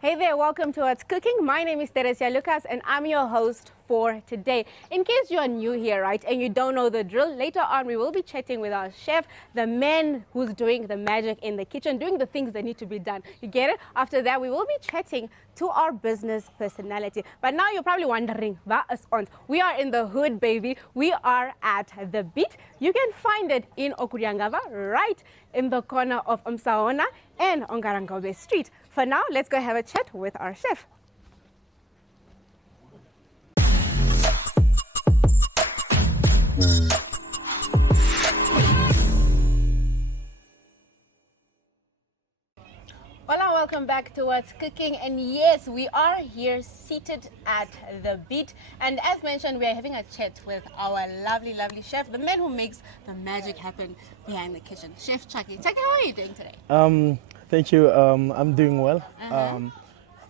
Hey there, welcome to What's Cooking. My name is Teresia Lucas and I'm your host for today. In case you are new here, right, and you don't know the drill, later on we will be chatting with our chef, the man who's doing the magic in the kitchen, doing the things that need to be done. You get it? After that, we will be chatting to our business personality. But now you're probably wondering, what is on? We are in the hood, baby. We are at the beat. You can find it in Okuryangava, right in the corner of Umsaona and Okuryangava Street. For now, let's go have a chat with our chef. Hola, welcome back to What's Cooking. And yes, we are here seated at the beat. And as mentioned, we are having a chat with our lovely, lovely chef, the man who makes the magic happen behind the kitchen, Chef Chucky. Chucky, how are you doing today? Thank you. I'm doing well.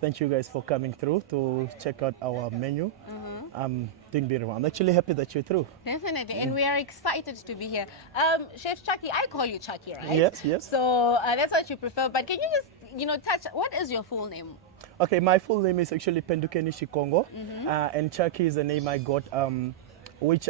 Thank you guys for coming through to check out our menu. I'm doing very well. I'm actually happy that you're through. Definitely, and we are excited to be here. Chef Chucky, I call you Chucky, right? Yes, yes. So that's what you prefer. But can you just, touch, what is your full name? Okay, my full name is actually Pendukeni Shikongo, and Chucky is a name I got, which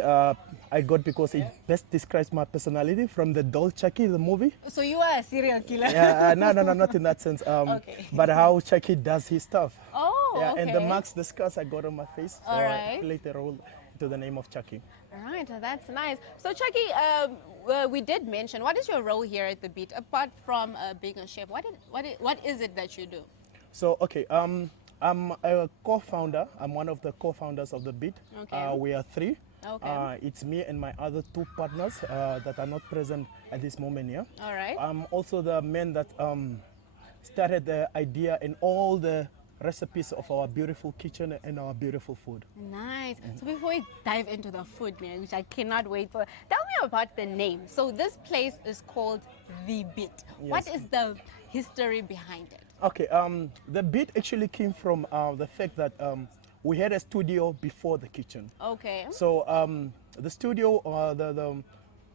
I got because it best describes my personality from the doll Chucky, the movie. So you are a serial killer? Yeah, no, not in that sense. Okay. But how Chucky does his stuff. Oh, yeah, okay. and the marks, the scars I got on my face, so All I right. played a role to the name of Chucky. All right, that's nice. So Chucky, we did mention, what is your role here at the beat apart from being a chef? What is it that you do? So okay, I'm a co-founder. I'm one of the co-founders of the beat. Okay. We are three. Okay. It's me and my other two partners that are not present at this moment here. All right. I'm also the man that started the idea and all the recipes of our beautiful kitchen and our beautiful food. Nice. So before we dive into the food, man, which I cannot wait for, tell me about the name. So this place is called The Beat. Yes. What is the history behind it? Okay, the beat actually came from the fact that we had a studio before the kitchen. Okay. So the studio,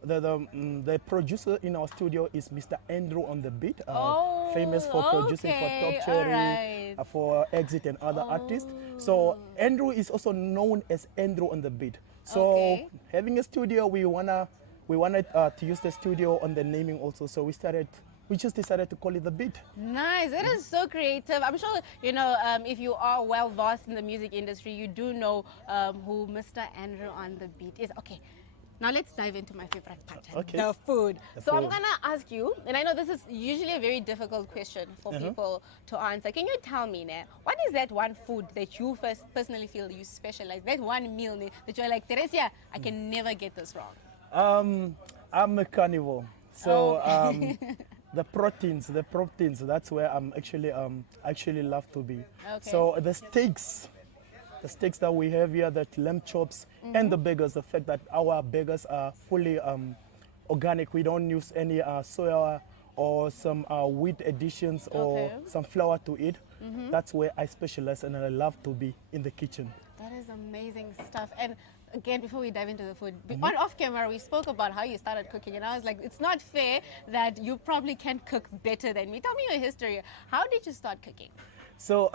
the producer in our studio is Mr. Andrew on the beat, famous for producing for okay, Top Cherry, alright. For Exit and other artists. So Andrew is also known as Andrew on the beat. So Okay. having a studio, we wanted to use the studio on the naming also. So we just decided to call it The Beat. Nice. It is so creative. I'm sure, if you are well versed in the music industry, you do know who Mr. Andrew on the Beat is. Okay. Now let's dive into my favorite part, Okay. the food. The So I'm food. gonna ask you, and I know this is usually a very difficult question for people to answer. Can you tell me now, what is that one food that you first personally feel you specialize? That one meal that you're like, Teresia, I can never get this wrong. I'm a carnivore, so the proteins. That's where I'm actually love to be. Okay. So the steaks that we have here, that lamb chops and the burgers. The fact that our burgers are fully organic. We don't use any soya or some wheat additions or Okay. some flour to it. That's where I specialize and I love to be in the kitchen. That is amazing stuff. And again, before we dive into the food, on off camera, we spoke about how you started cooking, and I was like, it's not fair that you probably can cook better than me. Tell me your history. How did you start cooking? So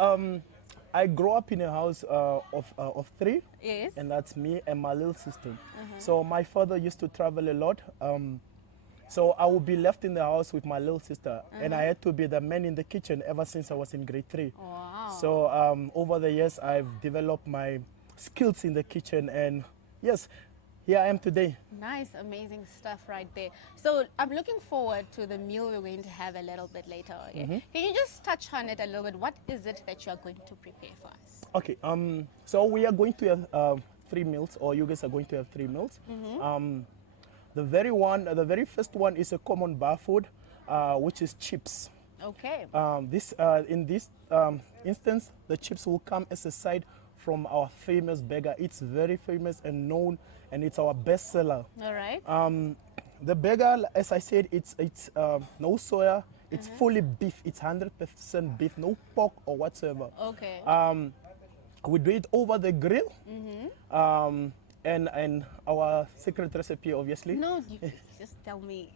I grew up in a house of three. Yes. And that's me and my little sister. So my father used to travel a lot. So I would be left in the house with my little sister, and I had to be the man in the kitchen ever since I was in grade 3. Wow. So over the years, I've developed my skills in the kitchen, and yes, here I am today. Nice, amazing stuff right there. So I'm looking forward to the meal we're going to have a little bit later. Okay? Can you just touch on it a little bit? What is it that you are going to prepare for us? Okay, so we are going to have 3 meals, or you guys are going to have 3 meals. The very first one is a common bar food, which is chips. Okay. In this instance, the chips will come as a side from our famous burger. It's very famous and known, and it's our best seller. All right. The burger, as I said, it's no soya. It's fully beef. It's 100% beef, no pork or whatsoever. Okay. We do it over the grill. And our secret recipe, obviously. No, you just tell me.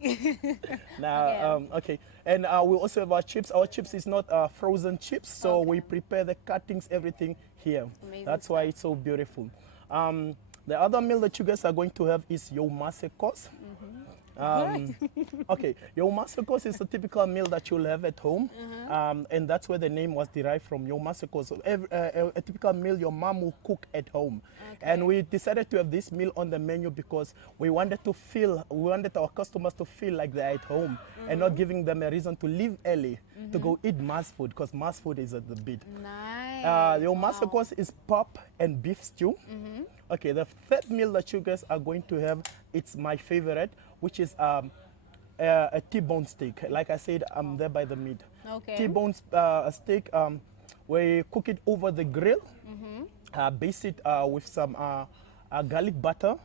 Now, Yeah. okay. And we also have our chips. Our chips is not frozen chips, so we prepare the cuttings, everything here. Amazing That's why it's so beautiful. The other meal that you guys are going to have is your masekos. Okay, your masekos is a typical meal that you'll have at home, and that's where the name was derived from. Your masekos, so a typical meal your mom will cook at home. And we decided to have this meal on the menu because we wanted our customers to feel like they're at home and not giving them a reason to leave early to go eat mass food, because mass food is at the bit. Nice. Your masekos is pop and beef stew. Okay, the third meal that you guys are going to have, it's my favorite, which is a T-bone steak. Like I said, I'm there by the meat. Okay. T-bone steak, we cook it over the grill, base it with some garlic butter,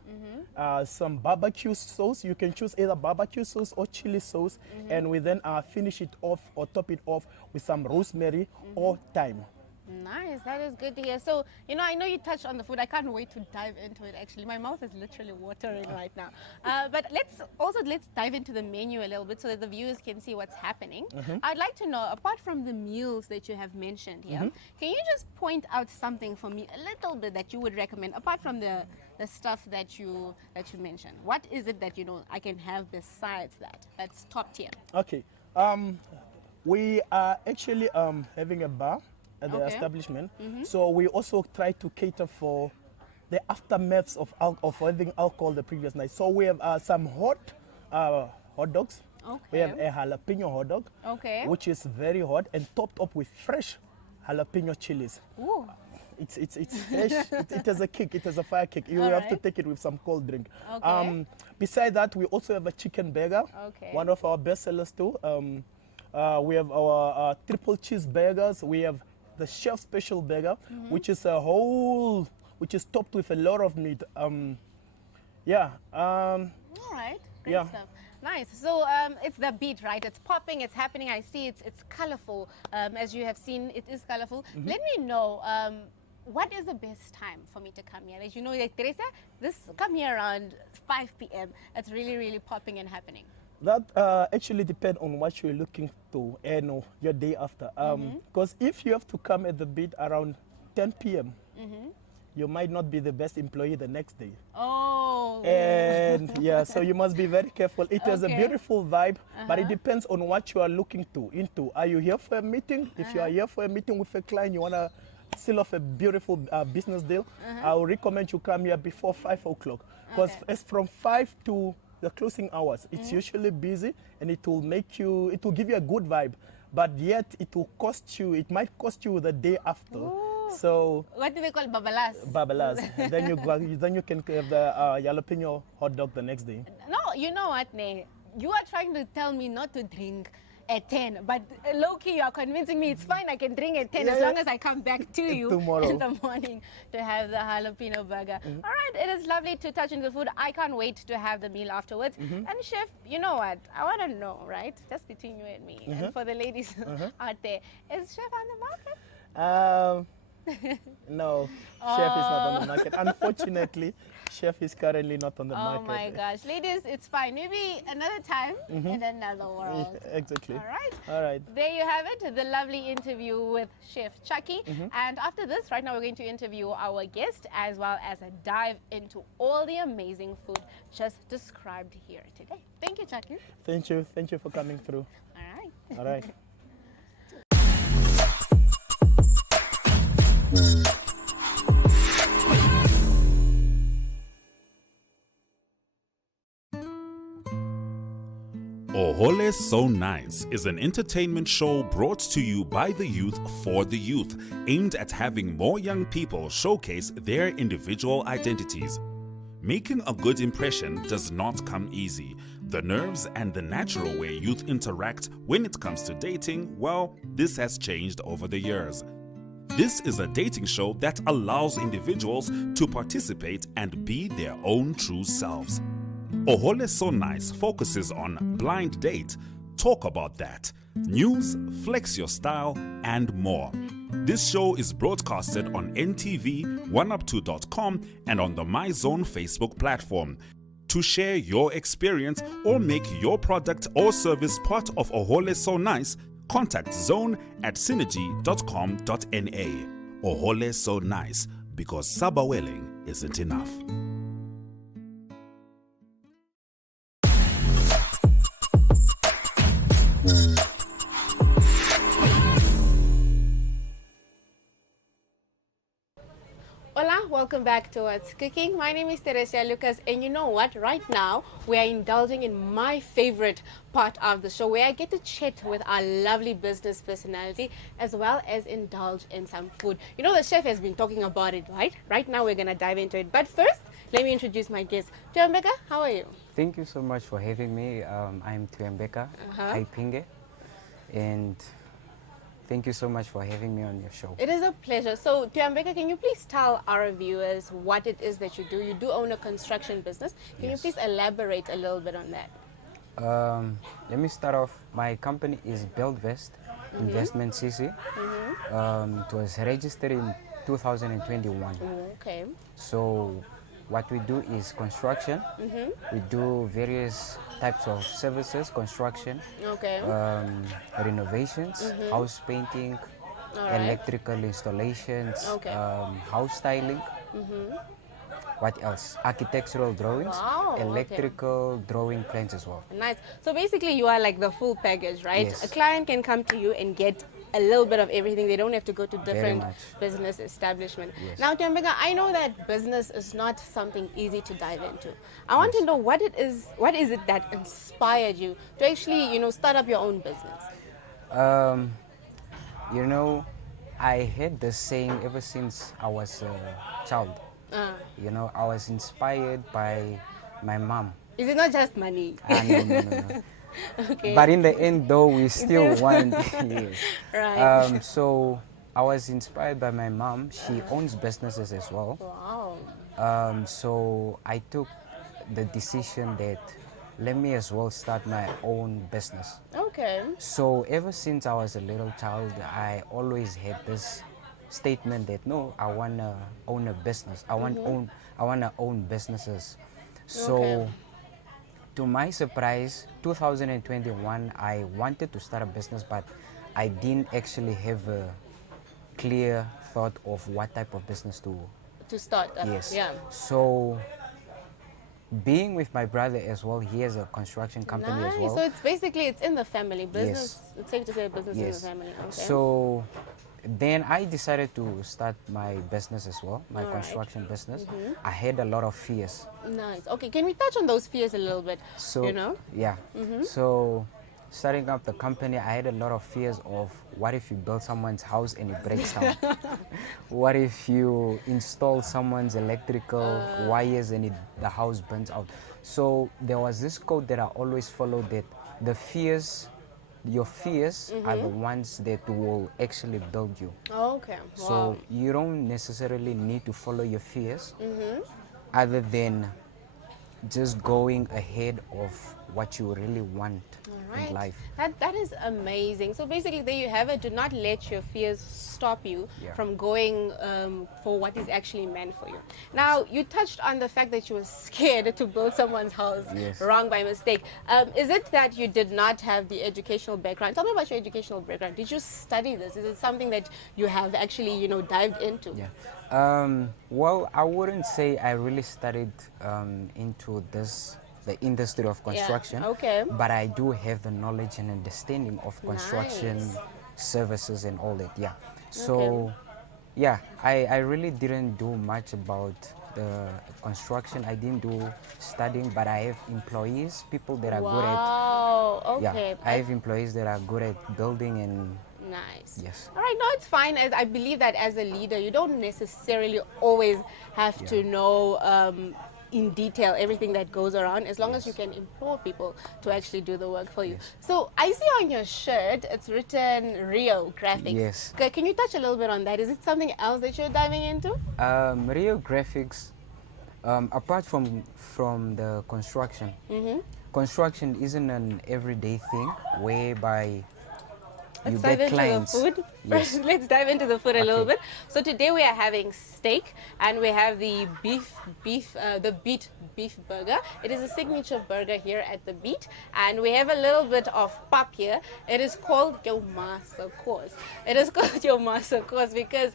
some barbecue sauce. You can choose either barbecue sauce or chili sauce, and we then finish it off or top it off with some rosemary or thyme. Nice, that is good to hear. So, I know you touched on the food. I can't wait to dive into it, actually. My mouth is literally watering right now. But let's dive into the menu a little bit so that the viewers can see what's happening. I'd like to know, apart from the meals that you have mentioned here, can you just point out something for me, a little bit, that you would recommend, apart from the stuff that you mentioned? What is it that, I can have besides that's top tier? Okay. We are actually having a bar at the establishment. So we also try to cater for the aftermaths of having alcohol the previous night. So we have some hot dogs. We have a jalapeno hot dog, which is very hot and topped up with fresh jalapeno chilies. Ooh. It's fresh. It has a kick. It has a fire kick. You have to take it with some cold drink. Beside that, we also have a chicken burger, one of our best sellers too. We have our triple cheeseburgers. We have the chef special burger, which is which is topped with a lot of meat. All right, great stuff. Nice. So it's the beat, right? It's popping, it's happening. I see it's colorful. As you have seen, it is colorful. Let me know, what is the best time for me to come here? As you know, like Teresa, come here around 5 p.m. It's really, really popping and happening. That actually depends on what you're looking to and your day after. Because if you have to come at the beat around 10 p.m., you might not be the best employee the next day. Oh. And so you must be very careful. It has a beautiful vibe, but it depends on what you are looking into. Are you here for a meeting? If you are here for a meeting with a client, you want to seal off a beautiful business deal, I would recommend you come here before 5 o'clock. Because it's from 5 to the closing hours. It's usually busy, and it will give you a good vibe, but yet it might cost you the day after. Ooh. So what do they call babalas? Babalas. then you can have the jalapeno hot dog the next day. No, you know what, Ne? You are trying to tell me not to drink at 10, but low-key you are convincing me it's fine, I can drink at 10 as long as I come back to you tomorrow in the morning to have the jalapeno burger. All right, it is lovely to touch into the food. I can't wait to have the meal afterwards. And Chef, you know what? I want to know, right? Just between you and me, and for the ladies out there, is Chef on the market? No, Chef is not on the market. Unfortunately, Chef is currently not on the market. Oh my gosh. Ladies, it's fine. Maybe another time in another world. Exactly. All right. There you have it, the lovely interview with Chef Chucky. And after this, right now we're going to interview our guest as well as a dive into all the amazing food just described here today. Thank you, Chucky. Thank you. Thank you for coming through. All right. Ohole So Nice is an entertainment show brought to you by the youth for the youth, aimed at having more young people showcase their individual identities. Making a good impression does not come easy. The nerves and the natural way youth interact when it comes to dating, well, this has changed over the years. This is a dating show that allows individuals to participate and be their own true selves. Ohole So Nice focuses on blind date, talk about that, news, flex your style, and more. This show is broadcasted on NTV, 1up2.com, and on the MyZone Facebook platform. To share your experience or make your product or service part of Ohole So Nice, contact Zone at synergy.com.na. Ohole So Nice, because Sabawelling isn't enough. Hola, welcome back to What's Cooking. My name is Teresia Lucas, and you know what? Right now, we are indulging in my favorite part of the show, where I get to chat with our lovely business personality, as well as indulge in some food. You know, the chef has been talking about it, right? Right now, we're going to dive into it. But first, let me introduce my guest. Tuambeka, how are you? Thank you so much for having me. I'm Tuambeka Haipinge, and thank you so much for having me on your show. It is a pleasure. So, Tuambeka, can you please tell our viewers what it is that you do? You do own a construction business. Can you please elaborate a little bit on that? Let me start off. My company is Buildvest Investment CC. It was registered in 2021. Okay. So what we do is construction. We do various types of services, construction, Okay. renovations, house painting, Alright. electrical installations, Okay. house styling. What else? Architectural drawings, Wow, okay. electrical drawing plans as well. Nice. So basically, you are like the full package, right? Yes. A client can come to you and get a little bit of everything. They don't have to go to different much. business establishment. Yes. Now, Tuambeka, I know that business is not something easy to dive into. I want to know what it is. What is it that inspired you to actually, start up your own business? You know, I had the saying ever since I was a child. You know, I was inspired by my mom. Is it not just money? No. Okay. But in the end, though, we still want yes. Right. So I was inspired by my mom. She owns businesses as well. Wow. So I took the decision that let me as well start my own business. Okay. So ever since I was a little child, I always had this statement that no, I wanna own a business. I wanna own businesses. So Okay. to my surprise, 2021, I wanted to start a business, but I didn't actually have a clear thought of what type of business to. To start up. Yes. Yeah. So being with my brother as well, he has a construction company Nice. as well. So it's basically it's in the family business. It's safe to say business in the Yes. family. Okay. So then I decided to start my business as well, my Alright. construction business. I had a lot of fears. Nice. Okay, can we touch on those fears a little bit? So yeah. Mm-hmm. So starting up the company, I had a lot of fears of what if you build someone's house and it breaks down? What if you install someone's electrical wires and the house burns out? So there was this quote that I always followed, that your fears are the ones that will actually build you. Okay. So Wow. you don't necessarily need to follow your fears, other than just going ahead of what you really want in life. That is amazing. So basically, there you have it. Do not let your fears stop you Yeah. from going for what is actually meant for you. Now, you touched on the fact that you were scared to build someone's house Yes. wrong by mistake. Is it that you did not have the educational background? Tell me about your educational background. Did you study this? Is it something that you have actually, dived into? Yeah. Well, I wouldn't say I really studied into the industry of construction. okay. But I do have the knowledge and understanding of construction Nice. services and all that. Yeah. So, yeah, I really didn't do much about the construction. I didn't do studying, but I have employees, people that are good at. Wow. Yeah, Okay. I have employees that are good at building and. Nice. Yes. All right, no, it's fine. I believe that as a leader, you don't necessarily always have to know in detail everything that goes around, as long as you can empower people to actually do the work for you. So I see on your shirt, it's written Rio Graphics. Yes. Can you touch a little bit on that? Is it something else that you're diving into? Rio Graphics, apart from the construction, construction isn't an everyday thing whereby you Let's get dive into the clients. food Yes. Let's dive into the food a little Okay. bit. So today we are having steak, and we have the beef burger. It is a signature burger here at the Beat, and we have a little bit of pap here. It is called your master course. It is called your master course because,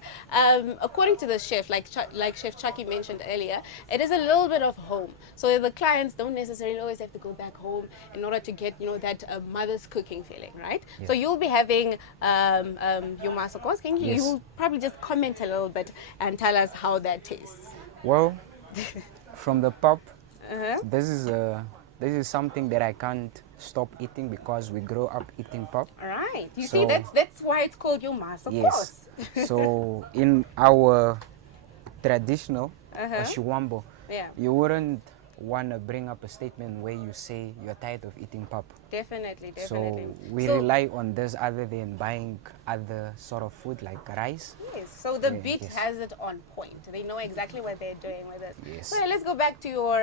according to the chef, like Chef Chucky mentioned earlier, it is a little bit of home. So the clients don't necessarily always have to go back home in order to get that mother's cooking feeling, right? Yeah. So you'll be having your master course. Can you? Yes. You'll probably just comment a little bit and tell us how that tastes. Well, from the pop, Uh-huh. this is something that I can't stop eating because we grow up eating pop. All right. You So- see, that's why it's called your master course. Yes. So in our traditional Uh-huh. Shiwambo, Yeah. you wouldn't want to bring up a statement where you say you're tired of eating pop. Definitely. So we So- rely on this other than buying other sort of food like rice. Yes. So the Yeah, Beat yes. has it on point. They know exactly what they're doing with this. Yes. So let's go back to your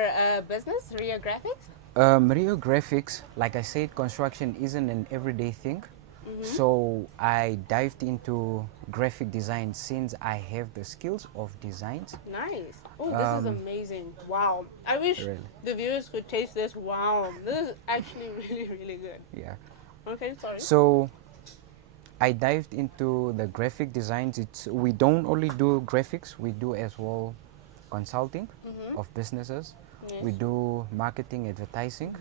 business, Rio Graphics. Rio Graphics, like I said, construction isn't an everyday thing. So I dived into graphic design since I have the skills of designs. Nice. Oh, this is amazing. Wow. I wish Really? the viewers could taste this. Wow. This is actually really, really good. Yeah. Okay, sorry. So I dived into the graphic designs. We don't only do graphics, we do as well consulting of businesses. Yes. We do marketing, advertising.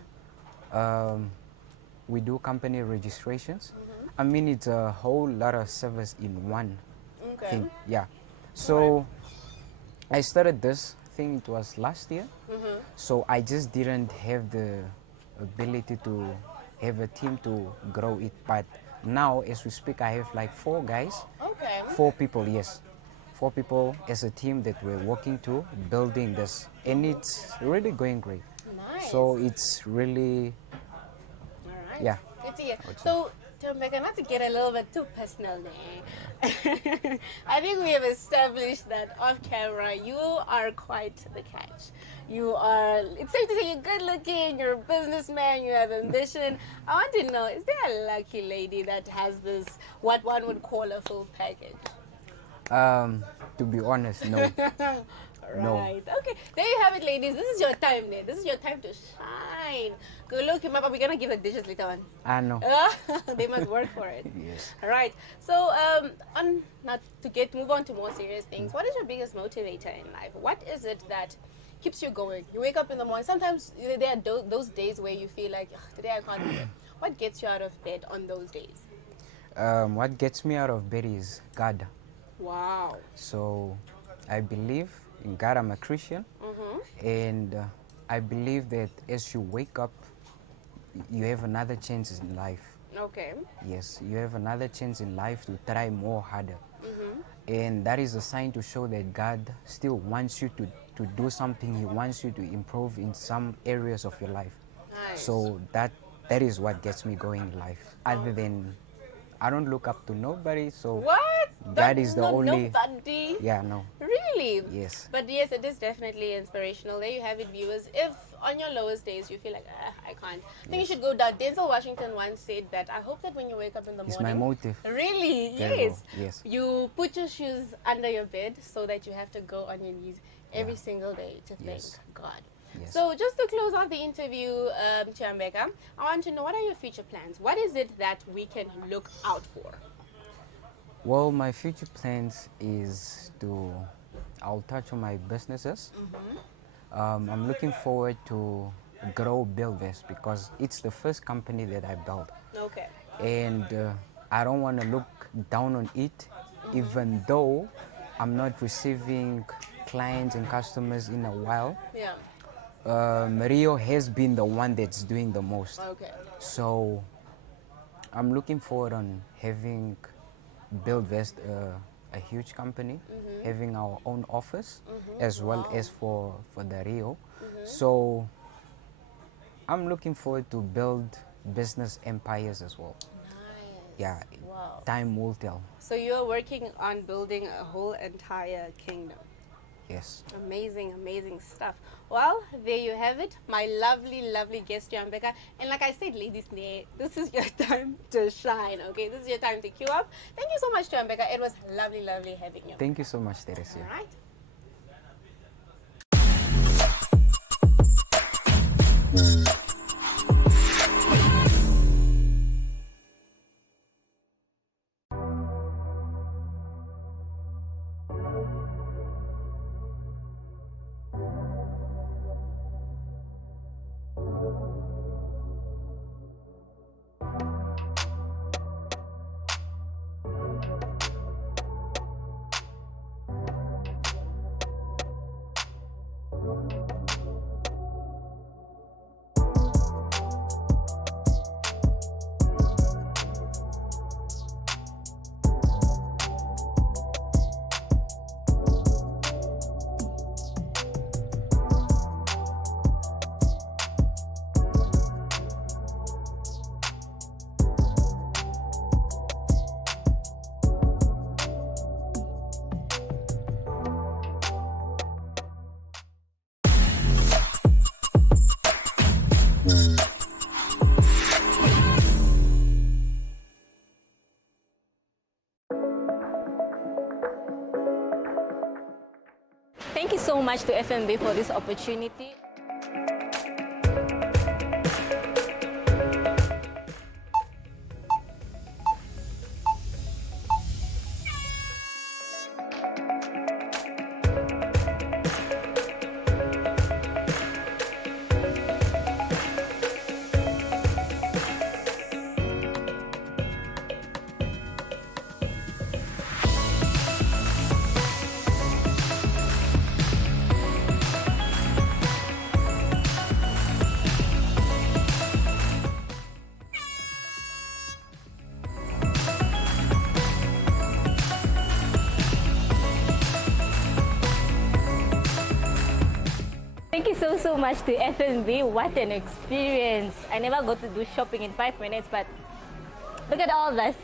We do company registrations. I mean, it's a whole lot of service in one Okay. thing. Yeah. So I started this thing, it was last year. So I just didn't have the ability to have a team to grow it. But now, as we speak, I have like 4 guys, Okay. 4 people, yes. 4 people as a team that we're working to building this. And it's really going great. Nice. So it's really, All right. yeah. Good to hear. would say. So, Tomeka, not to get a little bit too personal there, I think we have established that off camera you are quite the catch. You are, it's safe to say you're good looking, you're a businessman, you have ambition. I want to know, is there a lucky lady that has this, what one would call a full package? To be honest, no. No. Right. Okay. There you have it, ladies. This is your time, there. This is your time to shine. Go look him up. We're gonna give the dishes later on. I know. They must work for it. Yes. All right. So, not to move on to more serious things. What is your biggest motivator in life? What is it that keeps you going? You wake up in the morning. Sometimes there are those days where you feel like, "Ugh, today I can't do it." What gets you out of bed on those days? What gets me out of bed is God. Wow. So I believe in God. I'm a Christian. And I believe that as you wake up, you have another chance in life. Okay. Yes, you have another chance in life to try more harder. And that is a sign to show that God still wants you to do something. He wants you to improve in some areas of your life. Nice. So that is what gets me going in life. Other than, I don't look up to nobody, so What? God is the only. Nobody. Yeah, no. Really? Yes. But yes, it is definitely inspirational. There you have it, viewers. If on your lowest days you feel like, I can't, I think you should go down. Denzel Washington once said that, I hope that when you wake up in the It's morning. my motive. Really? Very Yes. well, yes. You put your shoes under your bed so that you have to go on your knees every single day to thank Yes. God. Yes. So just to close off the interview, Chiambeka, I want to know, what are your future plans? What is it that we can look out for? Well, my future plans is I'll touch on my businesses. I'm looking forward to grow Buildvest because it's the first company that I built. Okay. And I don't want to look down on it, even though I'm not receiving clients and customers in a while. Yeah. Rio has been the one that's doing the most. Okay. So I'm looking forward on having Buildvest a huge company, having our own office as well as for the Rio. So I'm looking forward to build business empires as well. Nice. Yeah, Wow. time will tell. So you're working on building a whole entire kingdom. Yes. Amazing, amazing stuff. Well, there you have it, my lovely, lovely guest, Johan. And like I said, ladies, this is your time to shine, okay? This is your time to queue up. Thank you so much, Johan. It was lovely, lovely having you. Thank you so much, Teresia. All right. Thank you so much to FNB for this opportunity. Thank you so much to FNB. What an experience. I never got to do shopping in 5 minutes, but look at all this.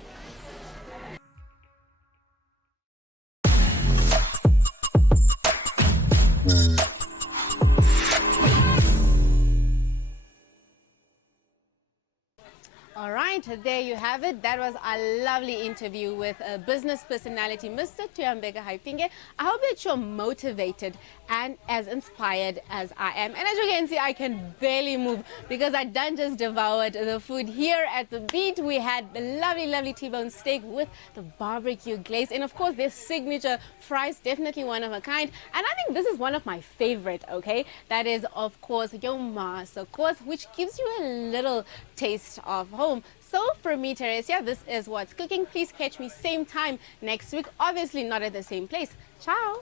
All right, there you have it. That was a lovely interview with a business personality, Mr. Tuyambeka Haipinge. I hope that you're motivated and as inspired as I am. And as you can see, I can barely move because I done just devoured the food here at the beat. We had the lovely, lovely T-bone steak with the barbecue glaze. And of course, their signature fries, definitely one of a kind. And I think this is one of my favorite, okay? That is, of course, your mas, of course, which gives you a little taste of home. So for me, Teresia, this is What's Cooking. Please catch me same time next week. Obviously not at the same place. Ciao.